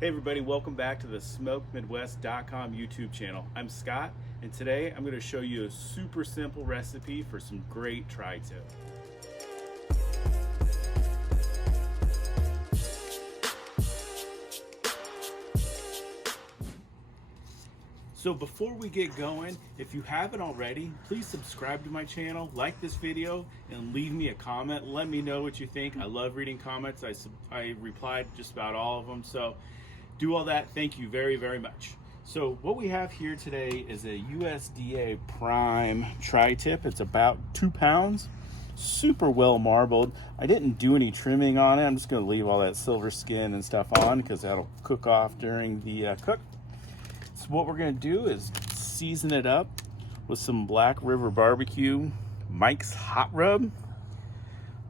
Hey everybody, welcome back to the SmokedMidwest.com YouTube channel. I'm Scott, and today I'm going to show you a super simple recipe for some great tri-tip. So before we get going, if you haven't already, please subscribe to my channel, like this video, and leave me a comment. Let me know what you think. I love reading comments. I replied just about all of them. So do all that. Thank you very, very much. So what we have here today is a USDA Prime tri-tip. It's about 2 pounds, super well marbled. I didn't do any trimming on it. I'm just going to leave all that silver skin and stuff on because that'll cook off during the cook. So what we're going to do is season it up with some Black River Barbecue Mike's Hot Rub.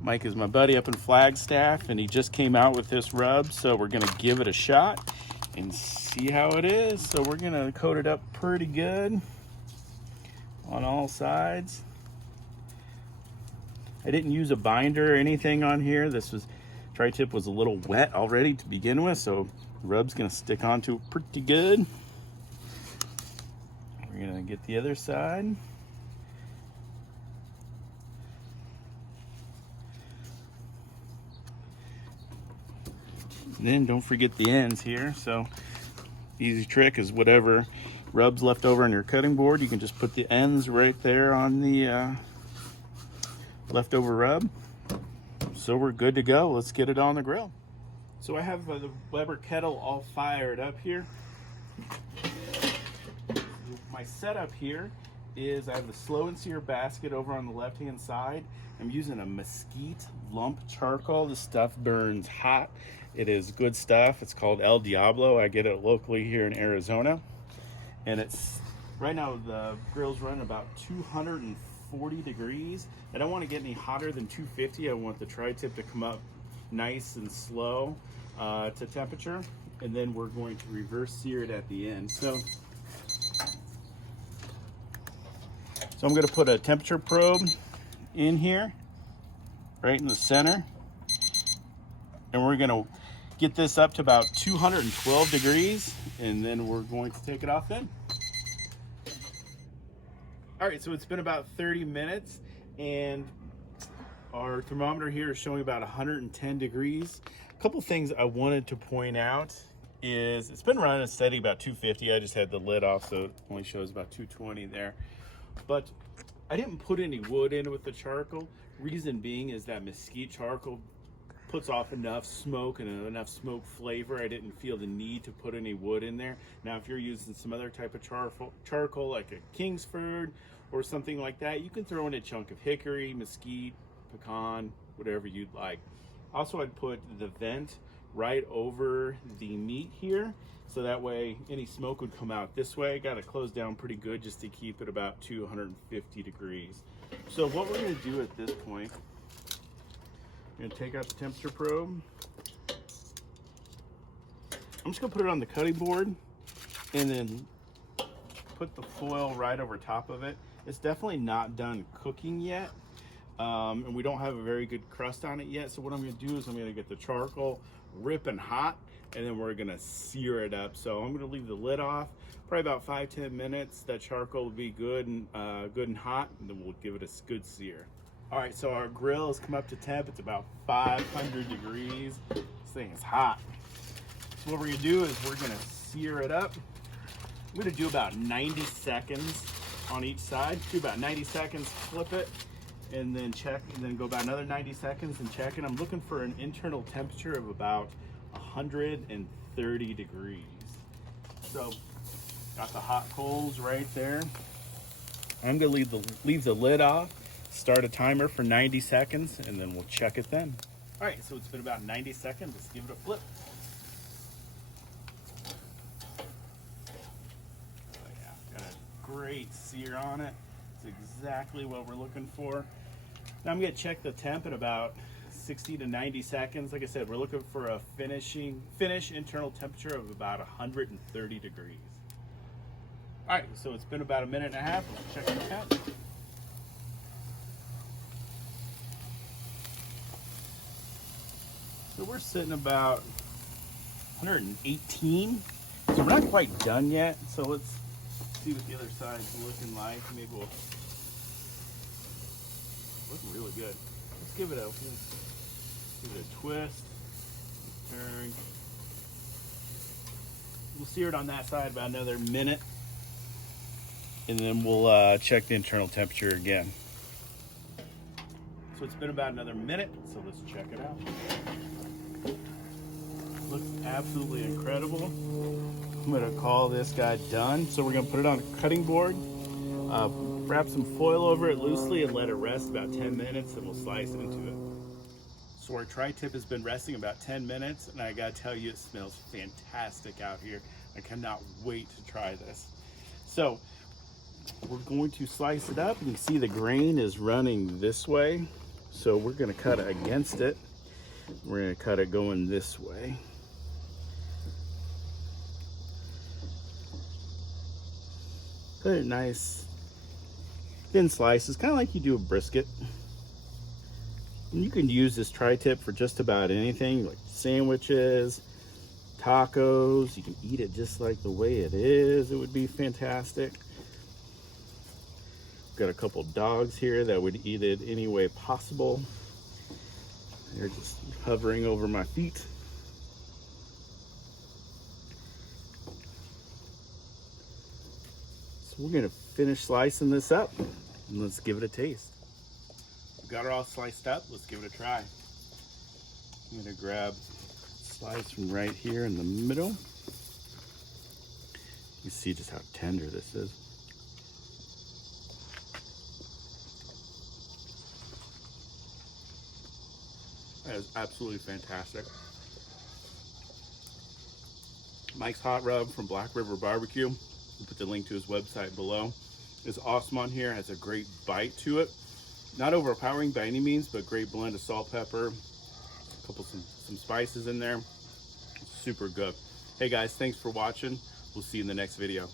Mike is my buddy up in Flagstaff, and he just came out with this rub, so we're going to give it a shot and see how it is. So we're going to coat it up pretty good on all sides. I didn't use a binder or anything on here. This tri-tip was a little wet already to begin with, so the rub's going to stick onto it pretty good. We're going to get the other side. And then don't forget the ends here. So easy trick is whatever rub's left over on your cutting board, you can just put the ends right there on the leftover rub. So we're good to go. Let's get it on the grill. So I have the Weber kettle all fired up here. My setup here is I have the slow and sear basket over on the left hand side. I'm using a mesquite lump charcoal. This stuff burns hot. It is good stuff. It's called El Diablo. I get it locally here in Arizona. And it's right now the grill's running about 240 degrees. I don't want to get any hotter than 250. I want the tri-tip to come up nice and slow to temperature. And then we're going to reverse sear it at the end. So I'm going to put a temperature probe in here, right in the center. And we're going to get this up to about 212 degrees, and then we're going to take it off then. All right, so it's been about 30 minutes, and our thermometer here is showing about 110 degrees. A couple things I wanted to point out is it's been running steady about 250. I just had the lid off, so it only shows about 220 there. But I didn't put any wood in with the charcoal. Reason being is that mesquite charcoal puts off enough smoke and enough smoke flavor. I didn't feel the need to put any wood in there. Now, if you're using some other type of charcoal like a Kingsford or something like that, you can throw in a chunk of hickory, mesquite, pecan, whatever you'd like. Also, I'd put the vent right over the meat here, so that way any smoke would come out this way. Got it closed down pretty good just to keep it about 250 degrees. So what we're going to do at this point, I'm going to take out the temperature probe. I'm just going to put it on the cutting board and then put the foil right over top of it. It's definitely not done cooking yet, and we don't have a very good crust on it yet. So what I'm going to do is I'm going to get the charcoal ripping hot, and then we're going to sear it up. So I'm going to leave the lid off, probably about 5-10 minutes. That charcoal will be good and hot, and then we'll give it a good sear. All right, so our grill has come up to temp. It's about 500 degrees. This thing is hot. So what we're gonna do is we're gonna sear it up. I'm gonna do about 90 seconds on each side. Do about 90 seconds, flip it, and then check, and then go about another 90 seconds and check it. I'm looking for an internal temperature of about 130 degrees. So, got the hot coals right there. I'm gonna leave the lid off, start a timer for 90 seconds, and then we'll check it then. All right, so it's been about 90 seconds. Let's give it a flip. Oh yeah, got a great sear on it. It's exactly what we're looking for. Now I'm gonna check the temp at about 60 to 90 seconds. Like I said, we're looking for a finish internal temperature of about 130 degrees. All right, so it's been about a minute and a half. Let's check the temp. So we're sitting about 118. So we're not quite done yet. So let's see what the other side's looking like. Maybe we'll, looking really good. Let's give it a twist, turn. We'll sear it on that side about another minute, and then we'll check the internal temperature again. So it's been about another minute, so let's check it out. Looks absolutely incredible. I'm gonna call this guy done. So we're gonna put it on a cutting board, wrap some foil over it loosely and let it rest about 10 minutes, and we'll slice into it. So our tri-tip has been resting about 10 minutes, and I gotta tell you, it smells fantastic out here. I cannot wait to try this. So we're going to slice it up. You can see the grain is running this way. So we're gonna cut it against it. We're gonna cut it going this way. Cut it nice, thin slices, kind of like you do a brisket. And you can use this tri-tip for just about anything, like sandwiches, tacos. You can eat it just like the way it is. It would be fantastic. Got a couple dogs here that would eat it any way possible. They're just hovering over my feet. So we're gonna finish slicing this up and let's give it a taste. We've got it all sliced up. Let's give it a try. I'm gonna grab a slice from right here in the middle. You see just how tender this is. That is absolutely fantastic. Mike's Hot Rub from Black River Barbecue. We'll put the link to his website below. It's awesome on here. Has a great bite to it. Not overpowering by any means, but great blend of salt, pepper, some spices in there. Super good. Hey guys, thanks for watching. We'll see you in the next video.